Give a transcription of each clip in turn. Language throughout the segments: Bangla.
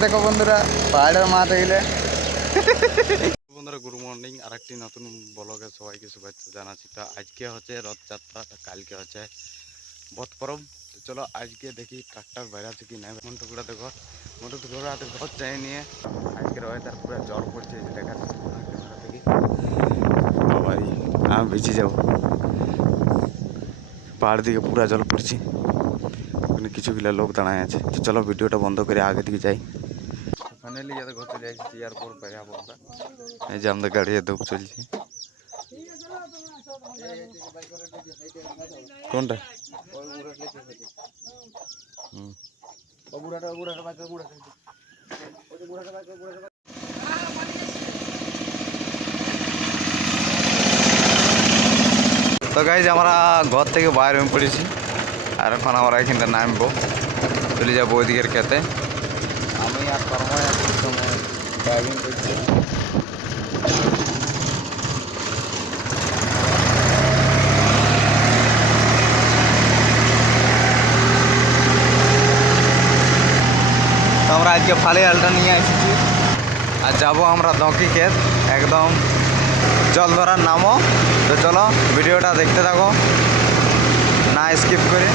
দেখো বন্ধুরা পাহাড়ের মাঠে গেলে বন্ধুরা গুড মর্নিং। আর একটি নতুন ব্লগে সবাইকে শুভেচ্ছা জানাচ্ছি। তো আজকে হচ্ছে রথযাত্রা, কালকে হচ্ছে বট পরব। তো চলো আজকে দেখি ট্রাক্টর বেড়াচ্ছে কি না। মোটুকুড়া দেখো, মোটুকুড়া হাতে ঘর চাই নিয়ে আজকের ওয়েদার পুরো জল পড়ছে, দেখা যাচ্ছে ক্যামেরা থেকে। বাবারি আমি বেঁচে যাবো, পাহাড় দিকে পুরা জল পড়ছে, ওখানে কিছুগুলা লোক দাঁড়ায় আছে। তো চলো ভিডিওটা বন্ধ করে আগে দিকে যাই। ফাইনালি যাতে ঘর চলে আসছি, এরপর বেরাবো আমরা। এই যে আমাদের গাড়ি ধূপ চলছে। কোনটা? তো গাইজ আমরা ঘর থেকে বাইরে পড়েছি, আর এখন আমরা এখানটা নামবো, চলে যাবো ওইদিকের খেতে। আমি আর তন্ময় একটু সময় ড্রাইভিং করছি। আমরা আজকে ফালি হালটা নিয়ে এসেছি আর যাবো আমরা দঁকি ক্ষেত, একদম জল ধরার নামও। তো চলো ভিডিওটা দেখতে থাকো, না স্কিপ করে।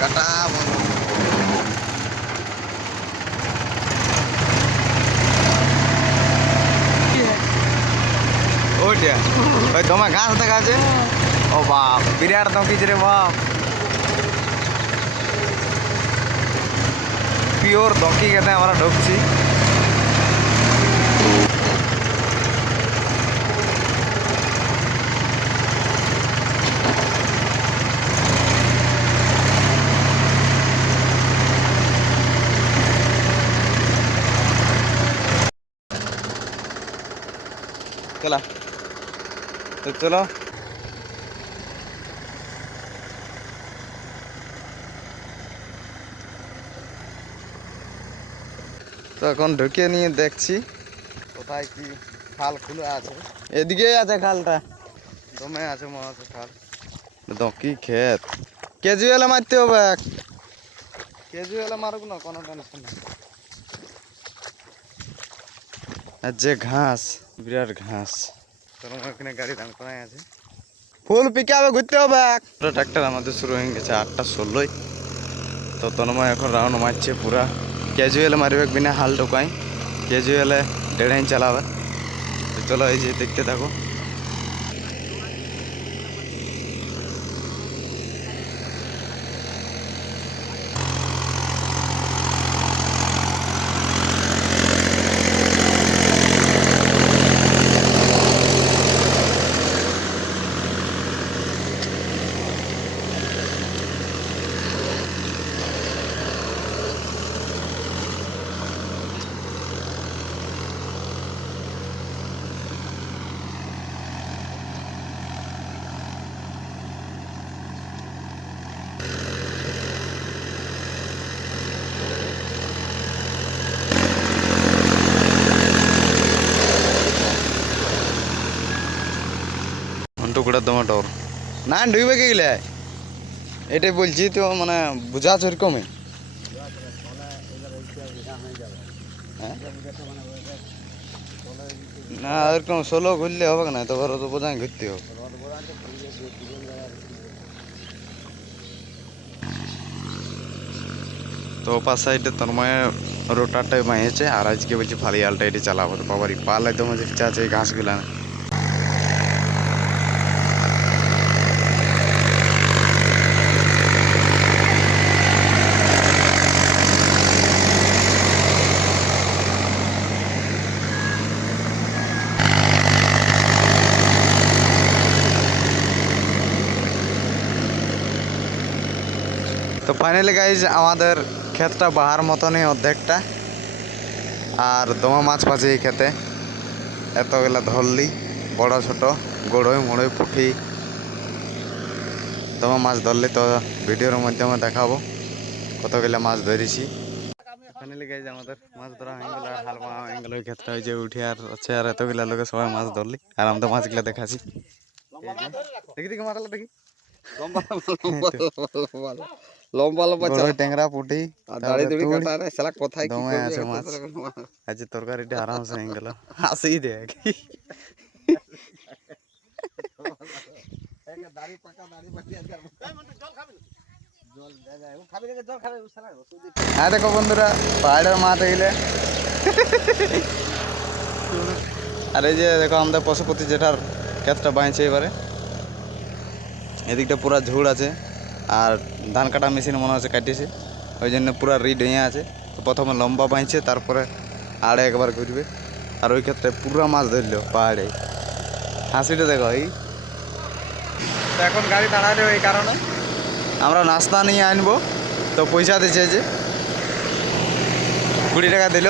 কাটা ওইটা ওই তোমার ঘাস দেখা আছে। ও বাপ, বিরাট দঁকিছে রে বাপ, পিওর দঁকি খেতে আমরা ঢুকছি। চলা তো চলো, তো এখন ঢুকে নিয়ে দেখছি কোথায় কি খাল খুলে আছে। এদিকেই আছে খালটা, দমে আছে মনে হচ্ছে খাল। দঁকি ক্ষেত, কেজুয়ালে মারতে হবে, কেজুয়ালে মারুক না, কোনো টেনশন নেই। আর যে ঘাস, বিরাট ঘাস। তোর ওখানে গাড়ি দাঁড় করাই আছে, ফুল পিকে হবে, ঘুরতে হবে। ট্রাক্টর আমাদের শুরু হয়ে গেছে 8:16। তো তন্ময় এখন রাউন্ড মারছে পুরা। ক্যাজুয়ালে মারবে, বিনা হাল ঢোকাই, ক্যাজুয়ালে 1.5 ইঞ্চ চালাবে। তো চলো এই যে দেখতে থাকো। টুকরা তোমার ডর না ডুবে গেলে, এটাই বলছি তো, মানে বুঝা সেরকমই। না এরকম সোলো ঘুরলে হবে না, তো ঘর তো বোঝাই ঘুরতে হবে। তো ওপার সাইডে তন্ময় রোটারটাই বাঁধেছে, আর আজকে বলছি ফালি আলটা এটি চালাবো। তো বাবারই পাল একদম দেখতে আছে এই ঘাসগুলা। তো ফাইনালি গাইজ আমাদের ক্ষেতটা বাহার মতনই অর্ধেকটা, আর দমা মাছ পাচ্ছে এই ক্ষেতে। এতগুলা ধরলি বড় ছোট গড়ই মড়ই পুঁটি দমা মাছ ধরলি, তো ভিডিওর মাধ্যমে দেখাবো কতগুলা মাছ ধরেছি। ফাইনালি গাইজ আমাদের মাছ ধরা হয়ে গেল, হাল বাওয়া হয়ে গেল, ওই ক্ষেতটা ওই যে উঠে আর আছে, আর এতগুলা লোকে সবাই মাছ ধরলি, আর আমাদের মাছগুলা দেখাচ্ছি। দেখি দেখি মাথাটা দেখি, লম্বা লম্বা গড়ই ট্যাংরা পুঁটি দাড়ি দুড়ি কাটা রে শালা কোথায় কি দমে করবি আছে মাছ। আজ তরকারিটা আরামসে হয়ে গেল, হাসি দেখ। হ্যাঁ দেখো বন্ধুরা, পাহাড়ের মাঠ এগুলো। আর এই যে দেখো আমাদের পশুপতি জেঠার ক্ষেতটা বাইছে এবারে, এদিকটা পুরা ঝুড় আছে, আর ধান কাটা মেশিন মনে হচ্ছে কাটিয়েছে, ওই জন্য পুরা রিড হয়ে আছে। তো প্রথমে লম্বা বাইছে, তারপরে আড়ে একবার ঘুরবে, আর ওই ক্ষেত্রে পুরা মাছ ধরলো পাহাড়ে। হাসিটা দেখো এই। তো এখন গাড়ি দাঁড়ালে ওই কারণে আমরা নাস্তা নিয়ে আনবো, তো পয়সা দিচ্ছে যে 20 টাকা দিল,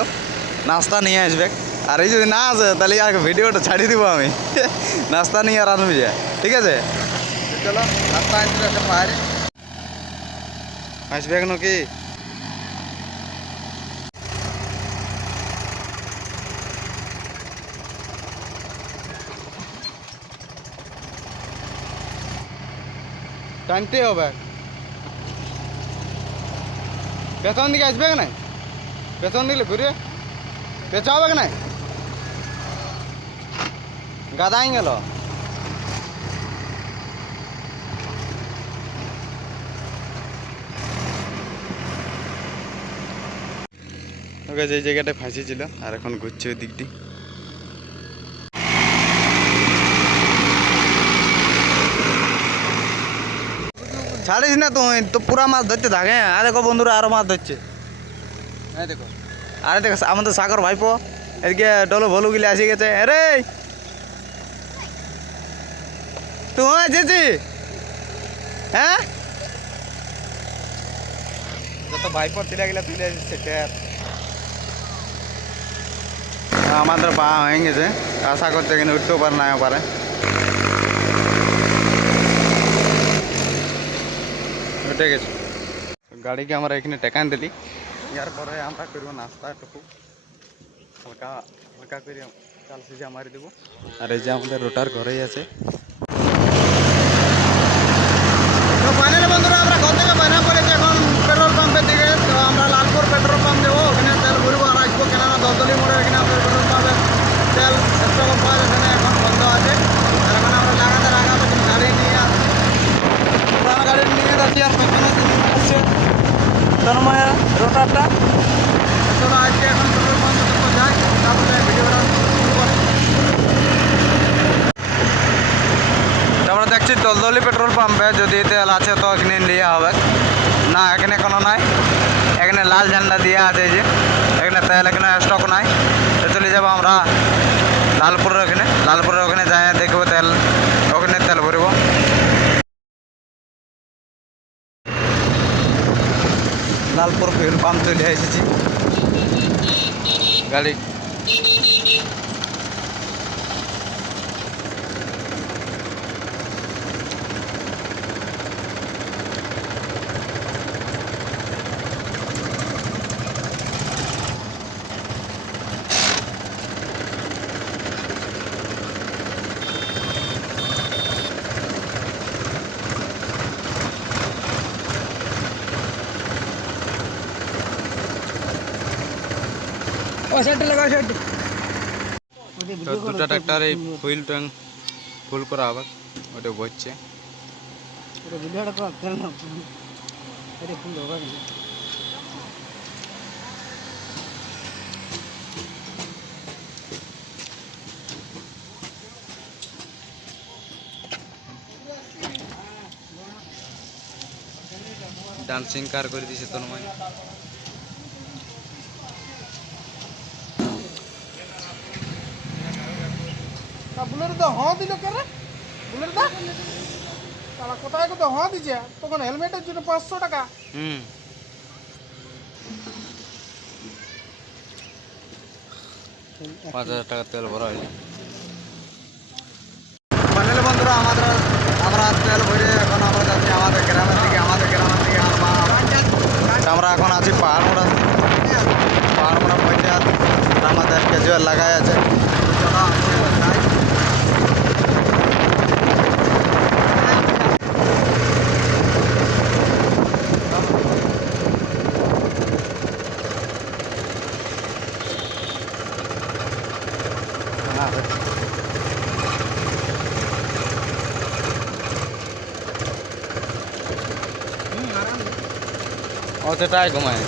নাস্তা নিয়ে আসবে। আর এই যদি না আসে তাহলে আর ভিডিওটা ছাড়িয়ে দিব আমি। নাস্তা নিয়ে আর আনবি যা, ঠিক আছে? চলো নাস্তা আনতে একটা পাহাড়ে আসবে নাকি। টানতে হবে, পেছন দিকে আসবে না, পেছন দিকে ঘুরে পেছা হবে না, গাদাই গেল। ওকে যে জায়গাটায় ফাঁসিয়েছিল, আর এখন ঘুরছে ওই দিকটি। ছাড়িস না তুই তো, পুরা মাছ ধরতে থাকে। আর দেখো বন্ধুরা আরো মাছ ধরছে, দেখো। আরে দেখো আমাদের সাগর ভাইপো এদিকে ডলো ভলু গিলে আসে গেছে। আরে তুই এসেছি? হ্যাঁ, যত ভাইপোর তিলা গিলা তুলে এসেছে। আমাদের পা হয়ে গেছে, আশা করছে এখানে উঠতেও পারে, নাও পারে। উঠে গেছে গাড়িকে আমরা এখানে টেকান দিলি, ইয়ার পরে আমরা করবো নাস্তা টুকু হালকা হালকা করে চাল সিজা মারি দেবো। আর এই যে আমাদের রোটার ঘরেই আছে। তো ফাইনালি বন্ধুরা আমরা ঘর থেকে বাইনা করেছি এখন পেট্রোল পাম্পের দিকে। তো আমরা লালপুর পেট্রোল পাম্প দেবো, ওখানে তেল ভরবো আর আসবো, কেননা দলদলি মোড়ে এখানে আমাদের পেট্রোল পাম্পে তেল একশো পাওয়া যাচ্ছে না, এখন বন্ধ আছে। আর এখন আমরা লাগাতে লাগাবো গাড়ি নিয়ে আসছি, পুরানো গাড়ি নিয়ে যাচ্ছি, আর পেছনে আসছে তন্ময় রোটারটা। চলো আজকে এখন পেট্রোল পাম্পে যাই, তারপরে ভিডিওটা শুরু করি। আমরা দেখছি দলদলি পেট্রোল পাম্পে যদি তেল আছে তো এখানে নিয়ে হবে না, এখানে কোনো নাই। এখানে লাল ঝান্ডা দিয়ে আছে, এই যে এখানে তেল এখানে স্টক নাই। তো চলে যাবো আমরা লালপুরের ওখানে যাই, দেখবো তেল, ওখানে তেল ভরব। লালপুর ফিউল পাম্প চলে এসেছি, গাড়ি তো দুটা ট্রাক্টর এই হুইল ট্যাঙ্ক ফুল করা হবে, ওটা বসছে। ডান্সিং কার করে দিছে তন্ময়। বুলের দা হ্যাঁ দিল করে বুলের দা তারা কোথায় কোথায় হওয়া দিচ্ছে তখন হেলমেটের জন্য 500 টাকা। হুম 5,000 টাকা তেল ভরা হয়েছে। ফাইনালি বন্ধুরা আমরা তেল ভরে এখন আমরা যাচ্ছি আমাদের গ্রামের দিকে আমরা এখন আছি পাহাড়মোড়া পঞ্চায়েত। আমাদের ক্যাজুয়াল লাগাই আছে। চলো যাই। ও সেটাই ঘুমায়।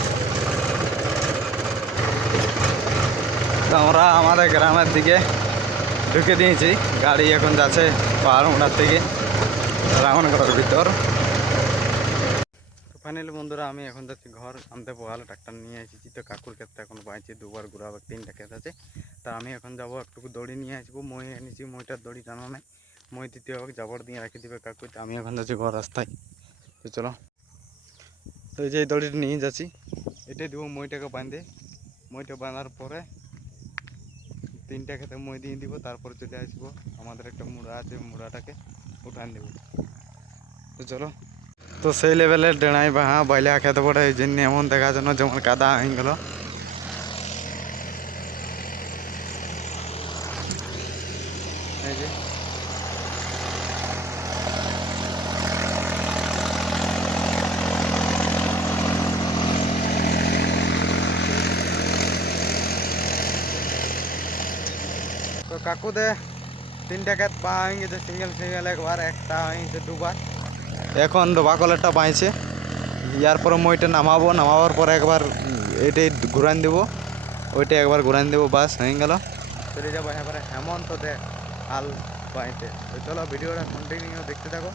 তো আমরা আমাদের গ্রামের দিকে ঢুকে দিয়েছি। গাড়ি এখন যাচ্ছে পাহাড়মোড়ার থেকে রামনগরের ভিতর। ফাইনালি বন্ধুরা আমি এখন যাচ্ছি ঘর আনতে পোহাল ট্রাক্টর নিয়ে এসেছি। তো কাকুর ক্ষেত্রে এখন বাইছি 2বার ঘুরাবো, 3টা ক্ষেত আছে। তা আমি এখন যাবো একটু দড়ি নিয়ে আসবো। মই এনেছি, মইটার দড়ি টানা নেই, মই দিতে হবে, জাবর দিয়ে রাখি দিবে কাকু। তো আমি এখন যাচ্ছি ঘর রাস্তায়। তো চলো, তো এই যে এই দড়িটা নিয়ে যাচ্ছি, এটাই দেবো মইটাকে বাঁধে। মইটা বাঁধার পরে 3টা ক্ষেতে মই দিয়ে দিব, তারপরে চলে আসবো। আমাদের একটা মুড়া আছে, মুড়াটাকে উঠান দেবো। তো চলো, তো সেই লেভেলের ডেড়াই বাহা বাইলা খেতে পড়ে, এই জন্য এমন দেখার জন্য যেমন কাদা হয়ে গেল। এই যে তো কাকুদে 3টা ক্ষেত পা হয়ে গেছে, সিঙ্গেল একবার, একটা হয়ে গেছে 2বার। এখন দোবাকলেরটা বাইছে। ইয়ার পরে মইটা নামাবার পরে একবার এটাই ঘুরান দেবো, ওইটা একবার ঘুরান দেবো, বাস হয়ে গেল। চলে যাবো এবারে হেমন্ত দে হাল বাইতে। তো চলো ভিডিওটা কন্টিনিউ দেখতে থাকো।